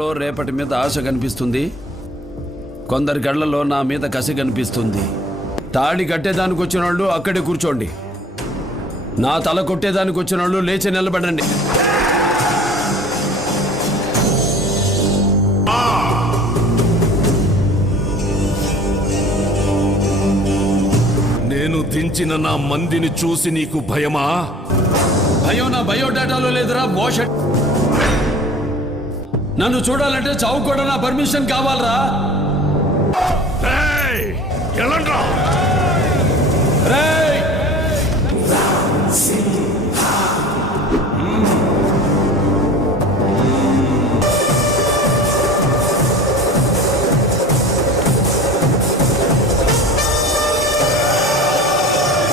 కళ్ళల్లో రేపటి మీద ఆశ కనిపిస్తుంది, కొందరి కళ్ళల్లో నా మీద కసి కనిపిస్తుంది. తాడి కట్టేదానికి వచ్చిన వాళ్ళు అక్కడే కూర్చోండి, నా తల కొట్టేదానికి వచ్చిన వాళ్ళు లేచి నిలబడండి. నేను దించిన నా మందిని చూసి నీకు భయమా? భయం నా బయోడేటాలో లేదురా బోషట్. నన్ను చూడాలంటే చావు కూడా నా పర్మిషన్ కావాలరా. ఎలాంట్రా? రే